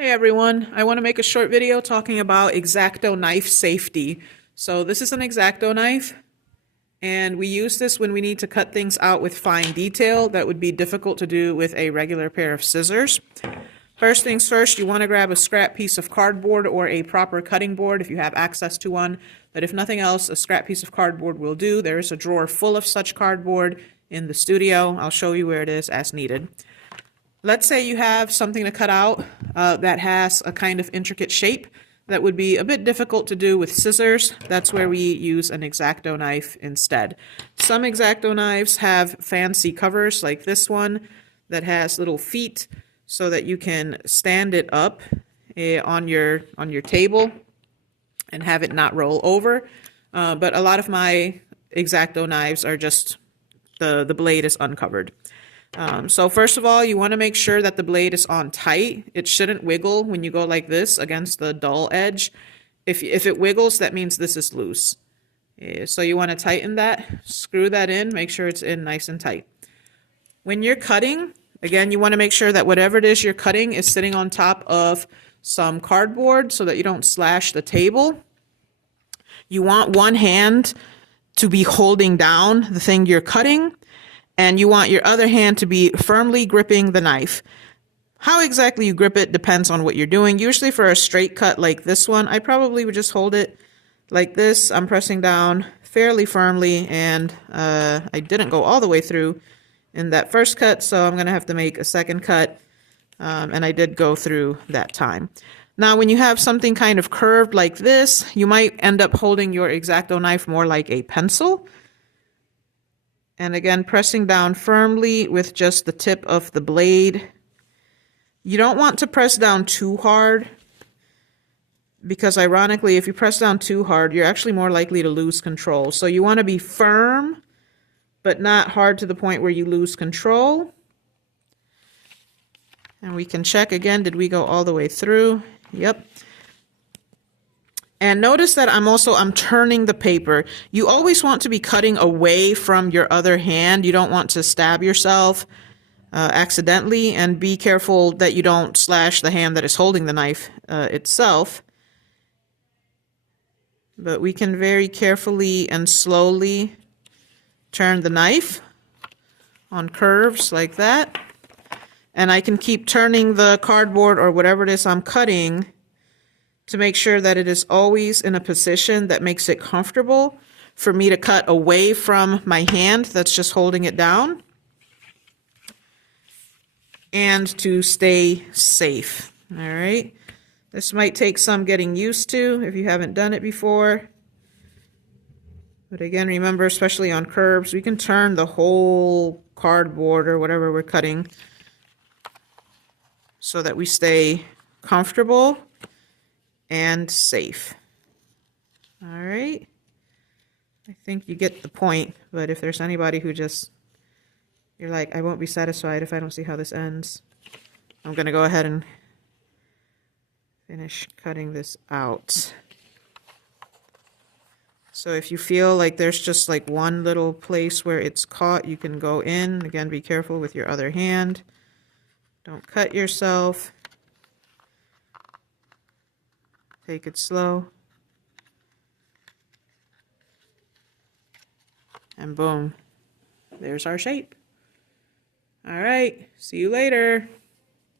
Hey everyone, I want to make a short video talking about X-acto knife safety. So this is an X-acto knife, and we use this when we need to cut things out with fine detail that would be difficult to do with a regular pair of scissors. First things first, you want to grab a scrap piece of cardboard or a proper cutting board if you have access to one, but if nothing else, a scrap piece of cardboard will do. There is a drawer full of such cardboard in the studio. I'll show you where it is as needed. Let's say you have something to cut out that has a kind of intricate shape that would be a bit difficult to do with scissors. That's where we use an X-acto knife instead. Some X-acto knives have fancy covers like this one that has little feet so that you can stand it up on your table and have it not roll over. But a lot of my X-acto knives are just the blade is uncovered. So first of all, you want to make sure that the blade is on tight. It shouldn't wiggle when you go like this against the dull edge. If it wiggles, that means this is loose. So you want to tighten that, screw that in, make sure it's in nice and tight. When you're cutting, again, you want to make sure that whatever it is you're cutting is sitting on top of some cardboard so that you don't slash the table. You want one hand to be holding down the thing you're cutting, and you want your other hand to be firmly gripping the knife. How exactly you grip it depends on what you're doing. Usually for a straight cut like this one, I probably would just hold it like this. I'm pressing down fairly firmly, and I didn't go all the way through in that first cut, so I'm going to have to make a second cut, and I did go through that time. Now, when you have something kind of curved like this, you might end up holding your X-acto knife more like a pencil. And again, pressing down firmly with just the tip of the blade. You don't want to press down too hard, because ironically, if you press down too hard, you're actually more likely to lose control. So you want to be firm, but not hard to the point where you lose control. And we can check again, did we go all the way through? Yep. And notice that I'm turning the paper. You always want to be cutting away from your other hand. You don't want to stab yourself accidentally, and be careful that you don't slash the hand that is holding the knife itself. But we can very carefully and slowly turn the knife on curves like that. And I can keep turning the cardboard or whatever it is I'm cutting to make sure that it is always in a position that makes it comfortable for me to cut away from my hand that's just holding it down, and to stay safe. All right. This might take some getting used to if you haven't done it before. But again, remember, especially on curves, we can turn the whole cardboard or whatever we're cutting so that we stay comfortable and safe. All right. I think you get the point, but if there's anybody who you're like, I won't be satisfied if I don't see how this ends, I'm going to go ahead and finish cutting this out. So if you feel like there's just like one little place where it's caught, you can go in. Again, be careful with your other hand. Don't cut yourself. Take it slow. And boom, there's our shape. All right, see you later.